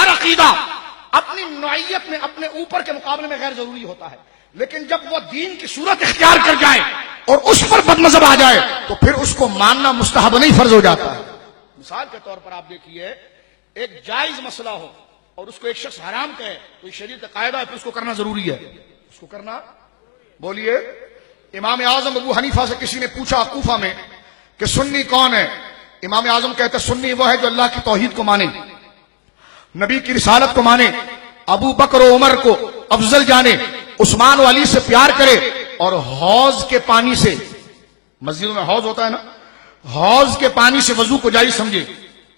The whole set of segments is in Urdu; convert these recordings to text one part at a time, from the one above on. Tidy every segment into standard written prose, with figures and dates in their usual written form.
ہر عقیدہ اپنی نوعیت میں اپنے اوپر کے مقابلے میں غیر ضروری ہوتا ہے، لیکن جب وہ دین کی صورت اختیار کر جائے اور اس پر بد مذہب آ جائے تو پھر اس کو ماننا مستحب نہیں، فرض ہو جاتا ہے۔ مثال کے طور پر آپ دیکھیے، ایک جائز مسئلہ ہو اور اس کو ایک شخص حرام کہے تو یہ شریعت کا قاعدہ ہے، پھر اس کو کرنا ضروری ہے۔ اس کو کرنا، بولیے۔ امام اعظم ابو حنیفہ سے کسی نے پوچھا کوفہ میں کہ سنی کون ہے؟ امام اعظم کہتے سنی وہ ہے جو اللہ کی توحید کو مانے، نبی کی رسالت کو مانے، ابو بکر و عمر کو افضل جانے، عثمان و علی سے پیار کرے، اور حوض کے پانی سے، مسجدوں میں حوض ہوتا ہے نا، حوض کے پانی سے وضو کو جائز سمجھے۔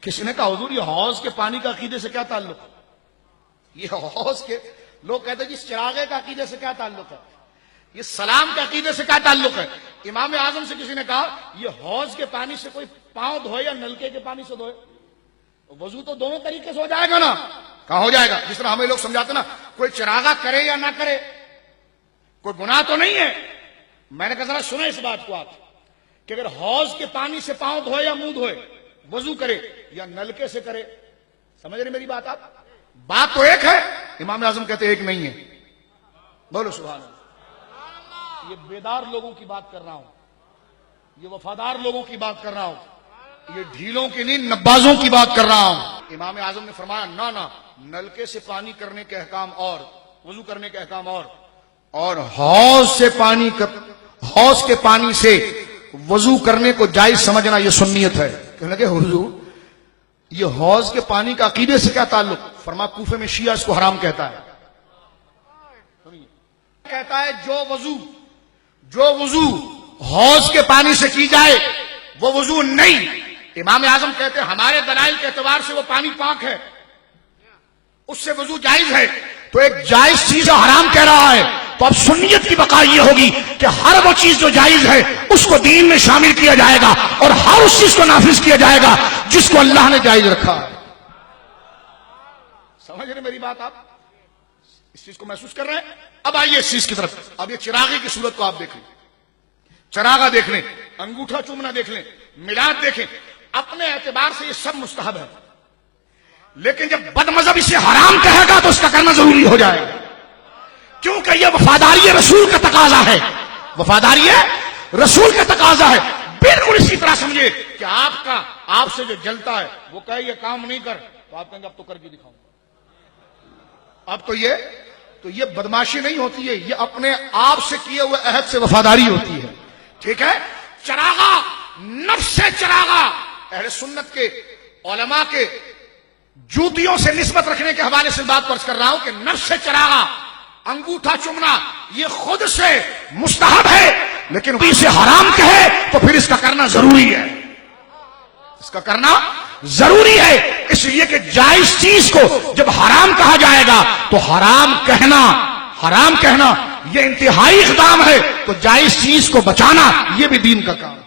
کسی نے کہا حضور یہ حوض کے پانی کا عقیدے سے کیا تعلق ہے؟ یہ حوض کے لوگ کہتے ہیں جس چراغے کا عقیدے سے کیا تعلق ہے؟ یہ سلام کے عقیدے سے کیا تعلق ہے؟ امام اعظم سے کسی نے کہا یہ حوض کے پانی سے کوئی پاؤں دھوئے یا نلکے کے پانی سے دھوئے، وضو تو دونوں طریقے سے ہو جائے گا نا۔ کہاں ہو جائے گا؟ جس طرح ہمیں لوگ سمجھاتے نا کوئی چراغا کرے یا نہ کرے کوئی گناہ تو نہیں ہے۔ میں نے کہا ذرا سنیں اس بات کو آپ کہ اگر حوض کے پانی سے پاؤں دھوئے یا منہ دھوئے، وضو کرے یا نلکے سے کرے، سمجھ رہے میری بات؟ آپ بات تو ایک ہے، امام اعظم کہتے ایک نہیں ہے۔ بولو سبحان اللہ۔ یہ بیدار لوگوں کی بات کر رہا ہوں، یہ وفادار لوگوں کی بات کر رہا ہوں، یہ ڈھیلوں کی نہیں نبازوں کی بات کر رہا ہوں۔ امام اعظم نے فرمایا نہ نلکے سے پانی کرنے کے احکام اور وضو کرنے کے احکام اور حوض کے پانی سے وضو کرنے کو جائز سمجھنا یہ سنیت ہے۔ کہنے لگے حضور یہ حوض کے پانی کا عقیدے سے کیا تعلق؟ فرمایا کوفے میں شیعہ اس کو حرام کہتا ہے، کہتا ہے جو وضو حوض کے پانی سے کی جائے وہ وضو نہیں۔ امام اعظم کہتے ہیں ہمارے دلائل کے اعتبار سے وہ پانی پاک ہے، اس سے وضو جائز ہے۔ تو ایک جائز چیز حرام کہہ رہا ہے، تو اب سنیت کی بقا یہ ہوگی کہ ہر وہ چیز جو جائز ہے اس کو دین میں شامل کیا جائے گا، اور ہر اس چیز کو نافذ کیا جائے گا جس کو اللہ نے جائز رکھا ہے۔ سمجھ رہے میری بات؟ آپ اس چیز کو محسوس کر رہے ہیں؟ اب آئیے اس چیز کی طرف۔ اب یہ چراغے کی صورت کو آپ دیکھ لیں، چراغا دیکھ لیں، انگوٹھا چومنا دیکھ لیں، میلاد دیکھیں، اپنے اعتبار سے یہ سب مستحب ہے، لیکن جب بد مذہب اسے حرام کہے گا تو اس کا کرنا ضروری ہو جائے گا، کیونکہ یہ وفاداری رسول کا تقاضا ہے، وفاداری رسول کا تقاضا ہے۔ بالکل اسی طرح سمجھے کہ آپ سے جو جلتا ہے وہ کہے یہ کام نہیں کر، تو آپ کہیں گے اب تو کر کے دکھاؤں گا۔ اب تو یہ بدماشی نہیں ہوتی ہے، یہ اپنے آپ سے کیے ہوئے عہد سے وفاداری ہوتی ہے، ٹھیک ہے؟ چراغا، نفس چراغا، اہل سنت کے علماء کے جوتیوں سے نسبت رکھنے کے حوالے سے بات پرس کر رہا ہوں کہ نفس چراغا، انگوٹھا چومنا یہ خود سے مستحب ہے، لیکن اسے حرام کہے تو پھر اس کا کرنا ضروری ہے، اس کا کرنا ضروری ہے۔ اس لیے کہ جائز چیز کو جب حرام کہا جائے گا تو حرام کہنا یہ انتہائی اقدام ہے، تو جائز چیز کو بچانا یہ بھی دین کا کام ہے۔